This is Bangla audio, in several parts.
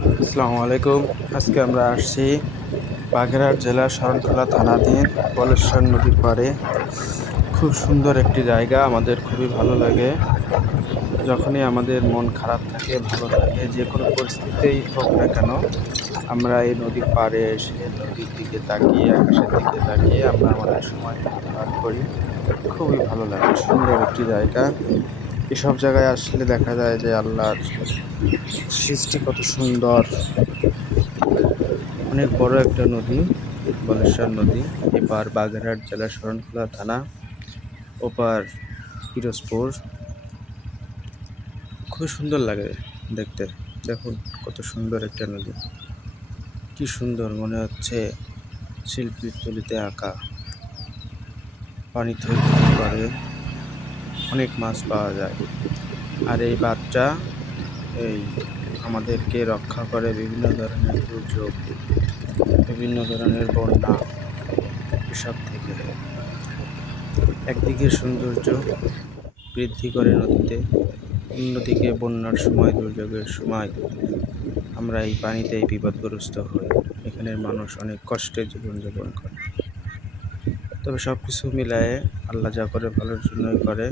আসসালামু আলাইকুম। আজকে আমরা আসছি বাগেরহাট জেলার শরণখোলা থানাধীন বলেশ্বর নদীর পাড়ে। খুব সুন্দর একটি জায়গা, আমাদের খুবই ভালো লাগে। যখনই আমাদের মন খারাপ থাকে, ভালো থাকে, যে কোনো পরিস্থিতিতেই হোক না কেন, আমরা এই নদীর পাড়ে এসে নদীর দিকে তাকিয়ে, আকাশের দিকে তাকিয়ে আমরা আমাদের সময়টুকু পার করি। খুবই ভালো লাগে, সুন্দর একটি জায়গা। এসব জায়গায় আসলে দেখা যায় যে আল্লাহর সৃষ্টি কত সুন্দর। অনেক বড় একটা নদী, বলেশ্বর নদী। এপার বাগেরহাট জেলার শরণখোলা থানা, ওপার পিরোজপুর। খুব সুন্দর লাগে দেখতে। দেখুন কত সুন্দর একটা নদী, কি সুন্দর, মনে হচ্ছে শিল্পীর তুলিতে আঁকা। পানি থই থই করে, অনেক মাছ পাওয়া যায়। আর এই বাঁধটা এই আমাদেরকে রক্ষা করে বিভিন্ন ধরনের দুর্যোগ, বিভিন্ন ধরনের বন্যা, এসব থেকে। একদিকে সৌন্দর্য বৃদ্ধি করে নদীতে, অন্যদিকে বন্যার সময়, দুর্যোগের সময় আমরা এই পানিতেই বিপদগ্রস্ত হই। এখানের মানুষ অনেক কষ্টে জীবনযাপন করে। তবে সব কিছু মিলায়ে আল্লাহ যা করে ভালোর জন্যই করে।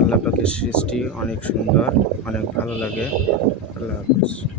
আল্লাহ পাকের সৃষ্টি অনেক সুন্দর, অনেক ভালো লাগে। আল্লাহ হাফিজ।